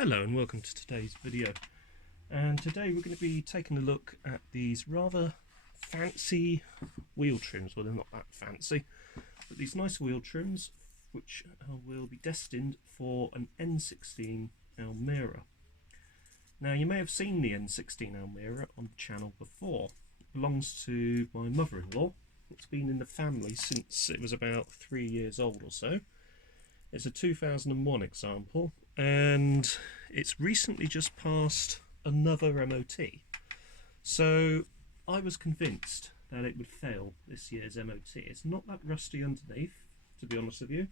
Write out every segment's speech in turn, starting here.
Hello and welcome to today's video, and today we're going to be taking a look at these rather fancy wheel trims. Well, they're not that fancy, but these nice wheel trims which will be destined for an N16 Almera. Now, you may have seen the N16 Almera on the channel before. It belongs to my mother-in-law. It's been in the family since it was about 3 years old or so. It's a 2001 example, and it's recently just passed another MOT. So I was convinced that it would fail this year's MOT. It's not that rusty underneath, to be honest with you.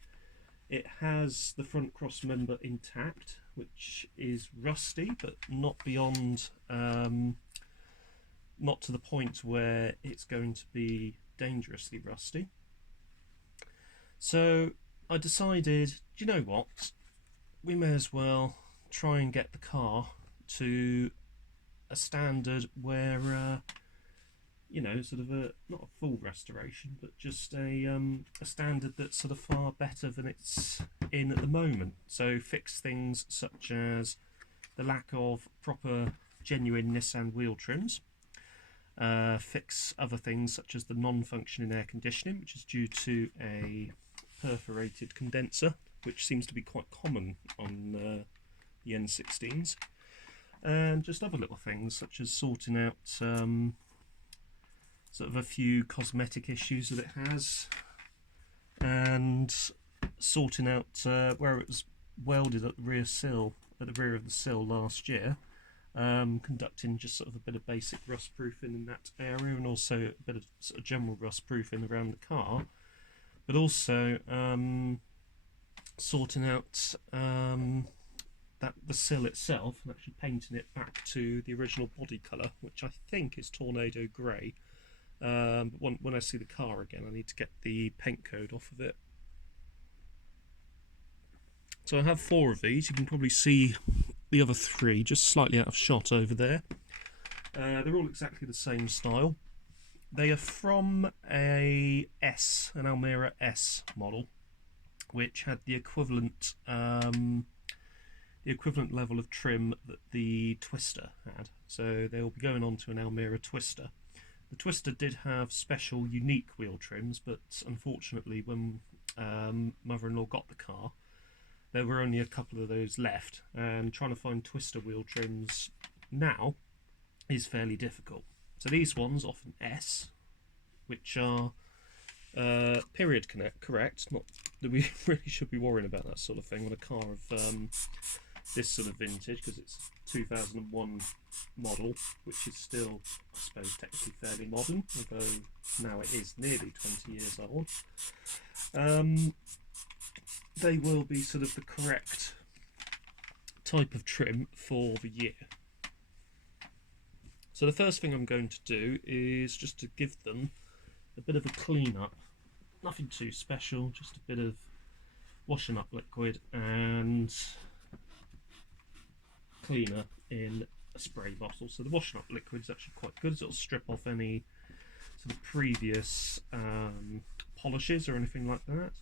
It has the front cross member intact, which is rusty, but not beyond, not to the point where it's going to be dangerously rusty. So I decided, do you know what, we may as well try and get the car to a standard where, you know, sort of not a full restoration, but just a standard that's sort of far better than it's in at the moment. So fix things such as the lack of proper genuine Nissan wheel trims, fix other things such as the non-functioning air conditioning, which is due to a perforated condenser, which seems to be quite common on the N16s, and just other little things such as sorting out sort of a few cosmetic issues that it has, and sorting out where it was welded at the rear sill, at the rear of the sill last year, conducting just sort of a bit of basic rust proofing in that area, and also a bit of sort of general rust proofing around the car, but also sorting out that the sill itself and actually painting it back to the original body colour, which I think is Tornado Grey. But when I see the car again, I need to get the paint code off of it. So I have 4 of these. You can probably see the other 3 just slightly out of shot over there. They're all exactly the same style. They are from an Almera S model, which had the equivalent level of trim that the Twister had. So they will be going on to an Almera Twister. The Twister did have special unique wheel trims, but unfortunately when mother-in-law got the car, there were only a couple of those left, and trying to find Twister wheel trims now is fairly difficult. So these ones off an S, which are period correct, not that we really should be worrying about that sort of thing on a car of this sort of vintage, because it's 2001 model, which is still, I suppose, technically fairly modern, although now it is nearly 20 years old. They will be sort of the correct type of trim for the year. So the first thing I'm going to do is just to give them a bit of a clean up. Nothing too special, just a bit of washing up liquid and cleaner in a spray bottle. So the washing up liquid is actually quite good, as it'll strip off any sort of previous polishes or anything like that,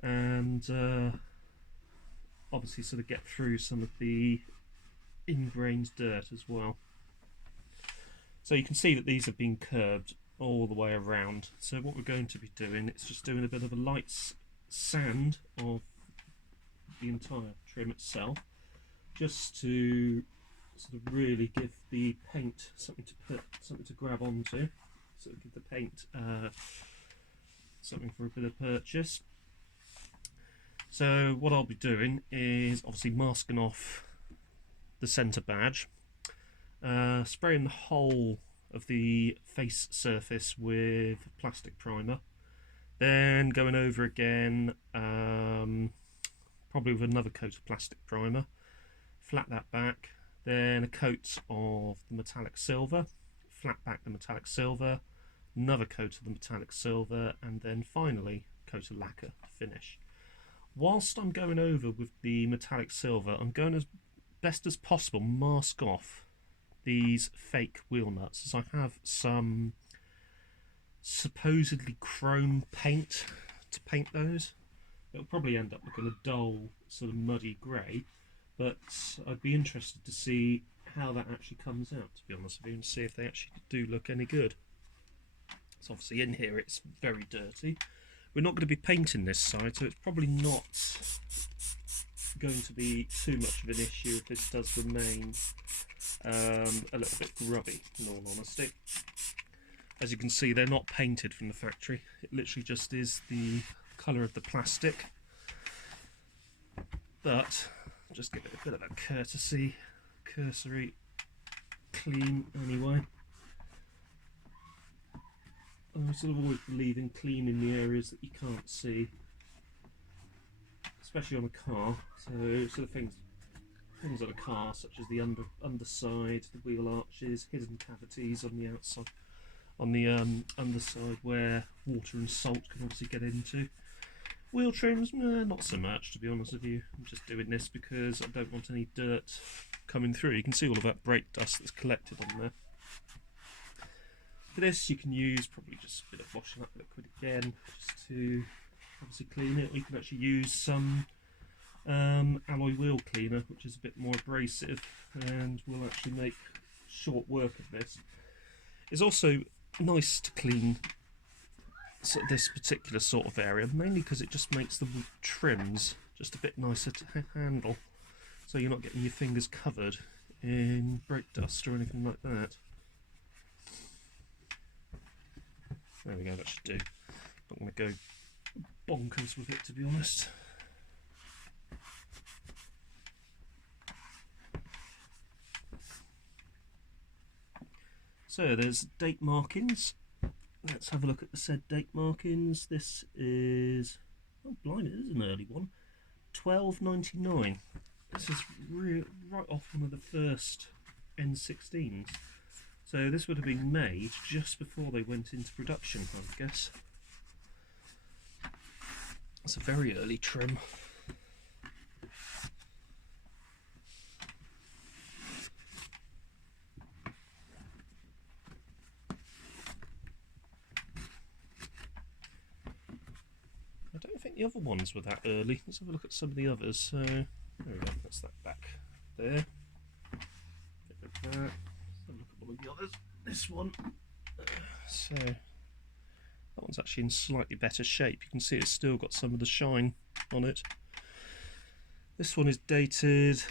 and obviously sort of get through some of the ingrained dirt as well. So you can see that these have been curbed all the way around. So what we're going to be doing is just doing a bit of a light sand of the entire trim itself, just to sort of really give the paint something to grab onto, sort of give the paint something for a bit of purchase. So what I'll be doing is obviously masking off the centre badge, spraying the whole of the face surface with plastic primer, then going over again probably with another coat of plastic primer, flat that back, then a coat of the metallic silver, flat back the metallic silver, another coat of the metallic silver, and then finally coat of lacquer to finish. Whilst I'm going over with the metallic silver, I'm going as best as possible mask off these fake wheel nuts, as I have some supposedly chrome paint to paint those. It'll probably end up looking a dull sort of muddy grey, but I'd be interested to see how that actually comes out, to be honest with you, and see if they actually do look any good. So obviously in here it's very dirty. We're not going to be painting this side, so it's probably not going to be too much of an issue if this does remain a little bit grubby, in all honesty. As you can see, they're not painted from the factory. It literally just is the colour of the plastic. But just give it a bit of a cursory clean anyway. I sort of always believe in cleaning the areas that you can't see, especially on a car. So sort of things on a car, such as the underside, the wheel arches, hidden cavities on the outside, on the underside where water and salt can obviously get into. Wheel trims, not so much, to be honest with you. I'm just doing this because I don't want any dirt coming through. You can see all of that brake dust that's collected on there. For this you can use probably just a bit of washing up liquid again, just to obviously clean it. Or you can actually use some alloy wheel cleaner, which is a bit more abrasive and will actually make short work of this. It's also nice to clean this particular sort of area, mainly because it just makes the trims just a bit nicer to handle, so you're not getting your fingers covered in brake dust or anything like that. There we go, that should do. Not going to go bonkers with it, to be honest. So there's date markings. Let's have a look at the said date markings. This is, oh blimey, this is an early one. 1299. This is right off one of the first N16s. So this would have been made just before they went into production, I guess. It's a very early trim. I don't think the other ones were that early. Let's have a look at some of the others. So there we go, that's that back there. Get rid of that. Let's have a look at one of the others. This one. So that one's actually in slightly better shape. You can see it's still got some of the shine on it. This one is dated,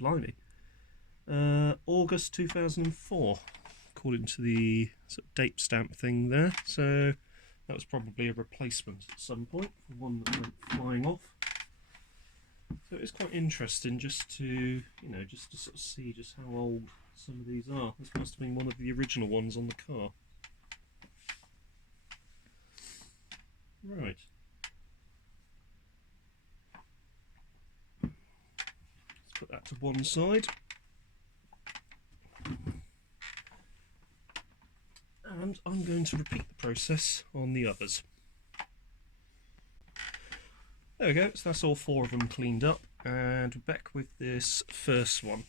blimey, August 2004, according to the sort of date stamp thing there. So that was probably a replacement at some point for one that went flying off. So it's quite interesting just to, you know, just to sort of see just how old some of these are. This must have been one of the original ones on the car. Right. Let's put that to one side. And I'm going to repeat the process on the others. There we go, so that's all four of them cleaned up, and we're back with this first one.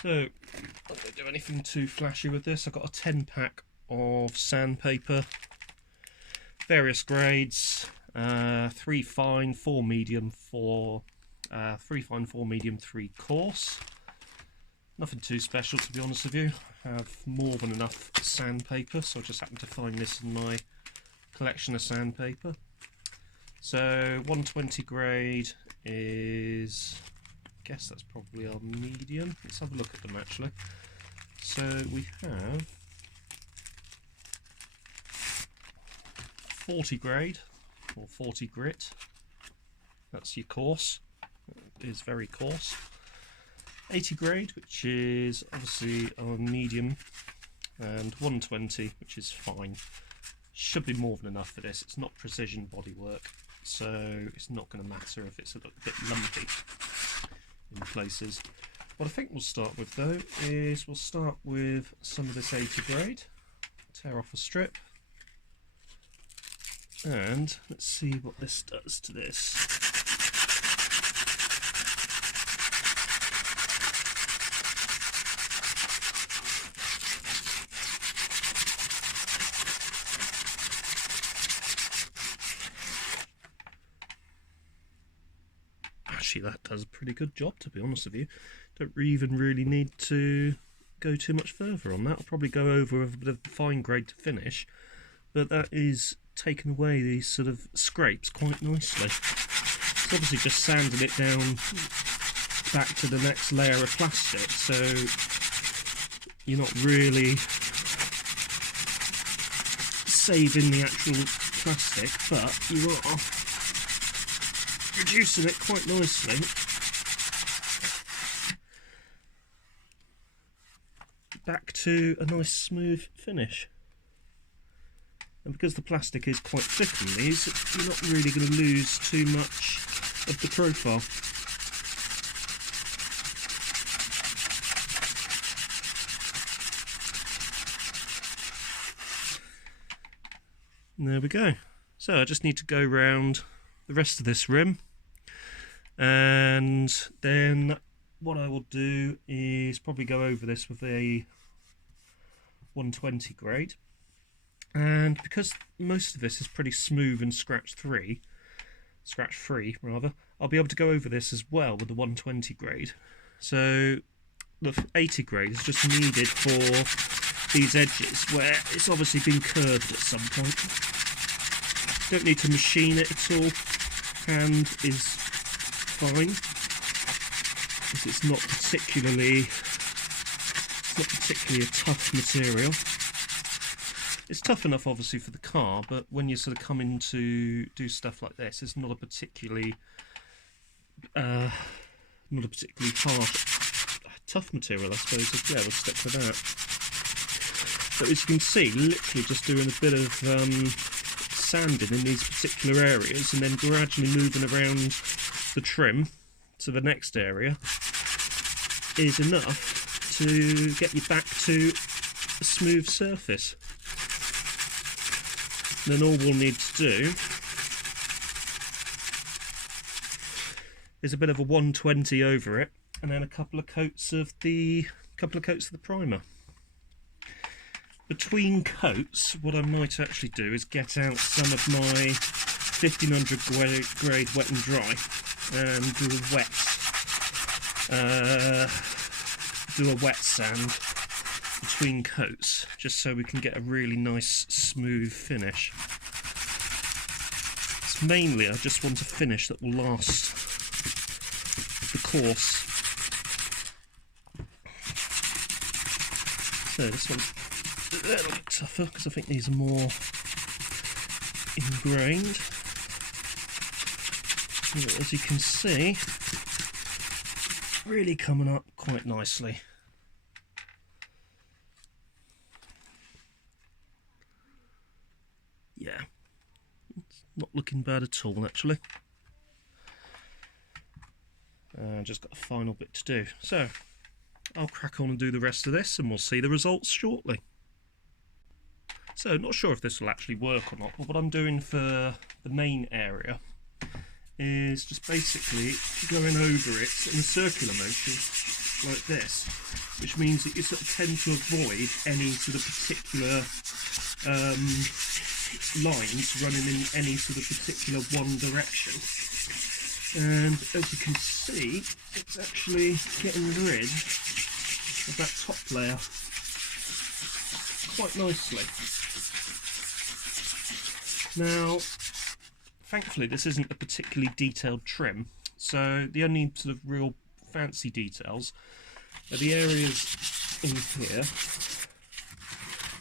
So, I'm not going to do anything too flashy with this. I've got a 10-pack of sandpaper, various grades, 3 fine, 4 medium, 3 fine, 4 medium, 3 coarse. Nothing too special, to be honest with you. I have more than enough sandpaper, so I just happened to find this in my collection of sandpaper. So 120 grade is, I guess that's probably our medium. Let's have a look at them actually. So we have 40 grade or 40 grit. That's your coarse. It is very coarse. 80 grade, which is obviously our medium, and 120, which is fine. Should be more than enough for this. It's not precision bodywork, so it's not going to matter if it's a little bit lumpy in places. What I think we'll start with though is we'll start with some of this 80 grade, tear off a strip, and let's see what this does to this. actually that does a pretty good job, to be honest with you. Don't even really need to go too much further on that. I'll probably go over with a bit of fine grade to finish, but that is taking away these sort of scrapes quite nicely. It's obviously just sanding it down back to the next layer of plastic, so you're not really saving the actual plastic, but you are reducing it quite nicely. Back to a nice smooth finish. And because the plastic is quite thick on these, you're not really going to lose too much of the profile. And there we go. So I just need to go around the rest of this rim, and then what I will do is probably go over this with a 120 grade, and because most of this is pretty smooth and scratch free rather, I'll be able to go over this as well with the 120 grade. So the 80 grade is just needed for these edges where it's obviously been curved at some point. Don't need to machine it at all. Hand is fine. It's not particularly a tough material. It's tough enough obviously for the car, but when you sort of come in to do stuff like this, it's not a particularly tough material, I suppose. Yeah, we'll stick with that. But as you can see, literally just doing a bit of sanding in these particular areas and then gradually moving around the trim to the next area is enough to get you back to a smooth surface. Then all we'll need to do is a bit of a 120 over it, and then a couple of coats of the primer. Between coats, what I might actually do is get out some of my 1500 grade wet and dry and do a wet sand between coats, just so we can get a really nice smooth finish. It's mainly I just want a finish that will last the course. So this one's a little bit tougher because I think these are more ingrained. But as you can see, really coming up quite nicely. Yeah, it's not looking bad at all actually. Just got a final bit to do. So I'll crack on and do the rest of this and we'll see the results shortly. So not sure if this will actually work or not, but what I'm doing for the main area is just basically going over it in a circular motion like this, which means that you sort of tend to avoid any sort of particular lines running in any sort of particular one direction. And as you can see, it's actually getting rid of that top layer quite nicely. Now, thankfully this isn't a particularly detailed trim, so the only sort of real fancy details are the areas in here,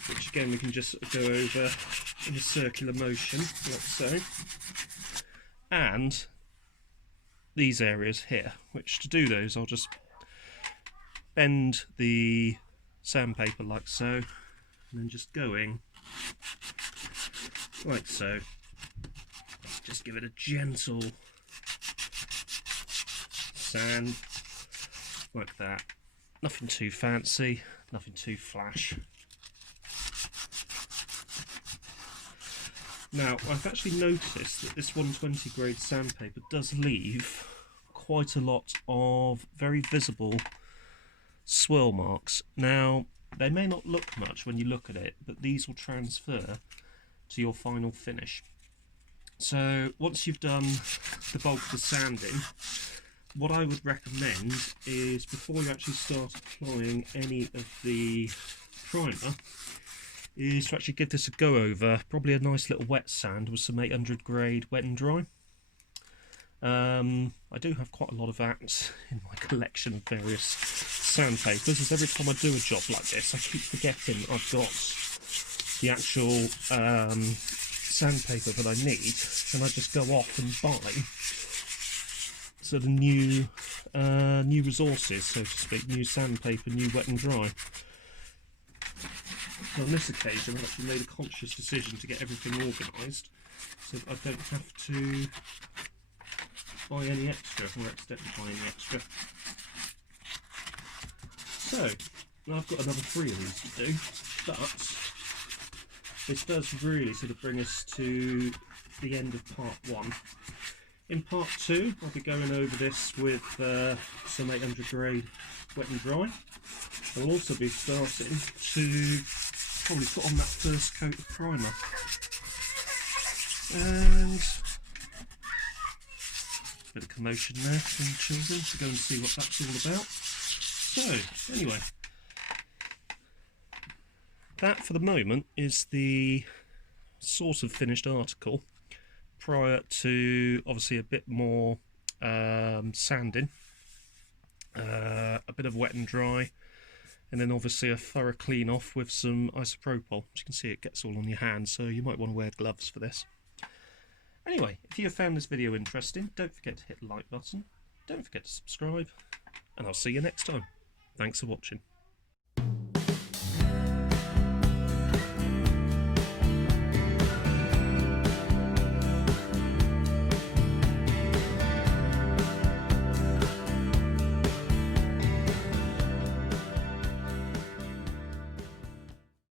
which again we can just sort of go over in a circular motion, like so, and these areas here, which to do those I'll just bend the sandpaper like so, and then just going like so. Just give it a gentle sand like that. Nothing too fancy, nothing too flash. Now, I've actually noticed that this 120 grade sandpaper does leave quite a lot of very visible swirl marks. Now, they may not look much when you look at it, but these will transfer to your final finish. So once you've done the bulk of the sanding, what I would recommend is, before you actually start applying any of the primer, is to actually give this a go over, probably a nice little wet sand with some 800 grade wet and dry. I do have quite a lot of that in my collection of various sandpapers, as every time I do a job like this I keep forgetting I've got the actual sandpaper that I need, and I just go off and buy sort of new resources, so to speak, new sandpaper, new wet and dry. So on this occasion I've actually made a conscious decision to get everything organised so that I don't have to buy any extra, or accidentally buy any extra. So, now I've got another 3 of these to do, but this does really sort of bring us to the end of part 1. In part 2, I'll be going over this with some 800 grade wet and dry. I'll also be starting to probably put on that first coat of primer. And a bit of commotion there from the children, to go and see what that's all about. So, anyway, that for the moment is the sort of finished article, prior to obviously a bit more sanding, a bit of wet and dry, and then obviously a thorough clean off with some isopropyl. As you can see, it gets all on your hands, so you might want to wear gloves for this. Anyway, if you have found this video interesting, don't forget to hit the like button, don't forget to subscribe, and I'll see you next time. Thanks for watching.